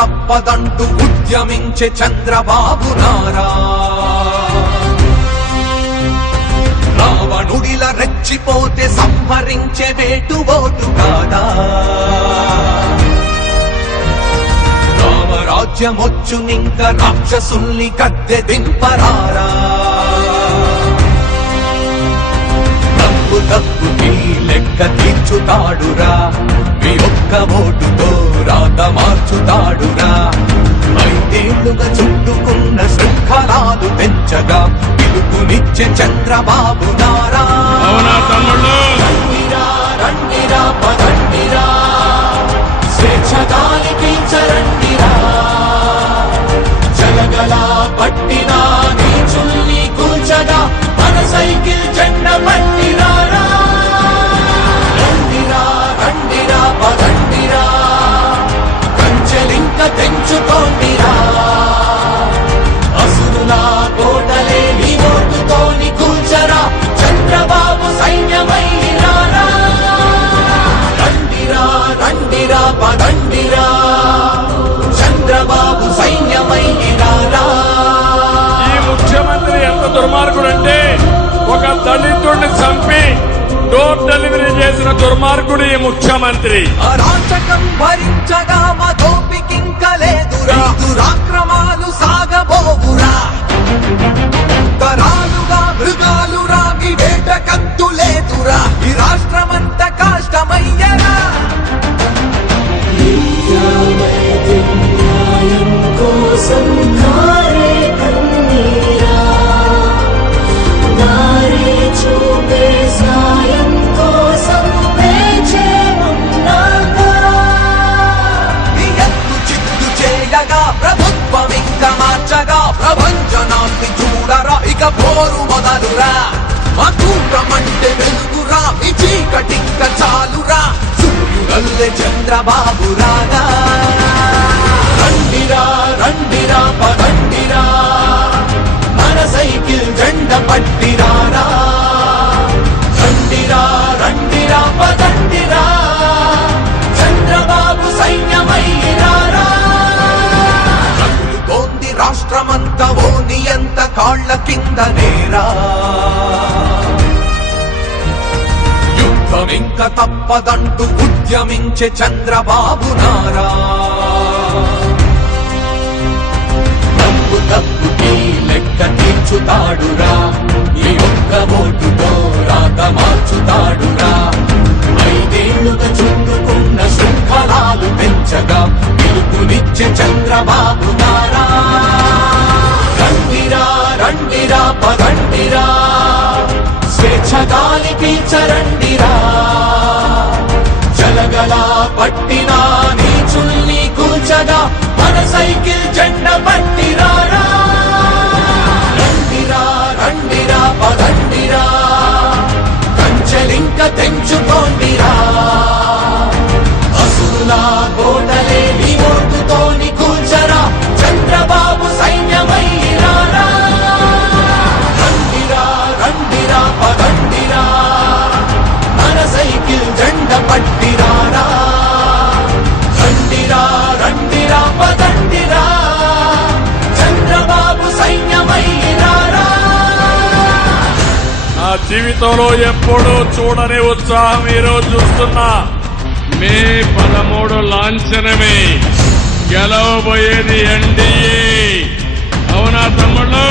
తప్పదంటూ ఉద్యమించే చంద్రబాబు నారా రావణుడిలా రెచ్చిపోతే సంహరించే వేటు ఓటు కాదా రామరాజ్యమొచ్చునింక రాక్షసుల్ని గద్దె దింపరారా తప్పుకి లెక్క తీర్చుతాడురా మీ ఒక్క ఓటుతో రాత మార్చుతాడురా 5 ఏళ్లుగా చుట్టుకున్న శృంఖలాలు పెంచగా పిలుపునిచ్చే చంద్రబాబు నారా రండిరా రండిరా పదండిరా స్వేచ్ఛగాలి పీల్చరండిరా జలగలా పట్టిన నీచుల్ని కూల్చగా మన సైకిల్ జెండ పట్టిరారా రండిరా రండిరా పదండిరా కంచెలింక తెంచుకోండిరా అసురులా కోటలే నీ ఓటుతోని కూల్చరా చంద్రబాబు సైన్యమైరారా రండిరా రండిరా పదండిరా చంద్రబాబు సైన్యమైరారా ఈ ముఖ్యమంత్రి ఎంత దుర్మార్గుడంటే ఒక దళితుడిని చంపి డోర్ డెలివరీ చేసిన దుర్మార్గుడు ఈ ముఖ్యమంత్రి అరాచకం భరించగా మా దోపికింక లేదురా దురాక్రమాలు సాగబోవురా తరాలుగా మృగాలురా మీ వేట కత్తు లేదురా ఈ రాష్ట్రమంతా కష్టమయ్యరా కోసం కారే కన్నీరా నారే చూపే సాయం కోసం వేచే ఉన్నాగా మీ ఎత్తు చిత్తు చేయగా ప్రభుత్వం ఇంకా మార్చగా ప్రపంచనాన్ని చూడరా ఇక పోరు మొదలురా మా కూటమంటే వెలుగురా మీ చీకటింక చాలురా సూర్యుడల్లే చంద్రబాబు రాగా రండిరా రండిరా పదండిరా మన సైకిల్ జెండ పట్టిరారా రండిరా రండిరా పదండిరా చంద్రబాబు సైన్యమైరారా రగులుతోంది రాష్ట్రమంతా ఓని ఎంత కాళ్ల కింద నేరా యుద్ధం ఇంక తప్పదంటూ ఉద్యమించే చంద్రబాబు నారా తప్పుకి లెక్క తీర్చుతాడురా ఈ ఒక్క ఓటుతో రాత మార్చుతాడురా 5 ఏళ్లుగా చుట్టుకున్న శృంఖలాలు పెంచగా పిలుపునిచ్చే చంద్రబాబు నారా రండిరా రండిరా పదండిరా స్వేచ్ఛగాలి పీల్చరండిరా జలగలా పట్టిన నీచుల్ని కూల్చగా మన సైకిల్ జెండ పట్టిరారా రండిరా రండిరా పదండిరా కంచెలింక తెంచుకోండిరా అసురులా కోటలే నీ ఓటుతోని కూల్చరా చంద్రబాబు సైన్యమైరారా రండిరా రండిరా పదండిరా మన సైకిల్ జెండ పట్టిరారా రండిరా రండిరా పదండిరా చంద్రబాబు సైన్యమైరారా నా జీవితంలో ఎప్పుడూ చూడని ఉత్సాహం ఈరోజు చూస్తున్నా మే 13 లాంఛనమే గెలవబోయేది ఎన్డీఏ అవునా తమ్ముళ్ళు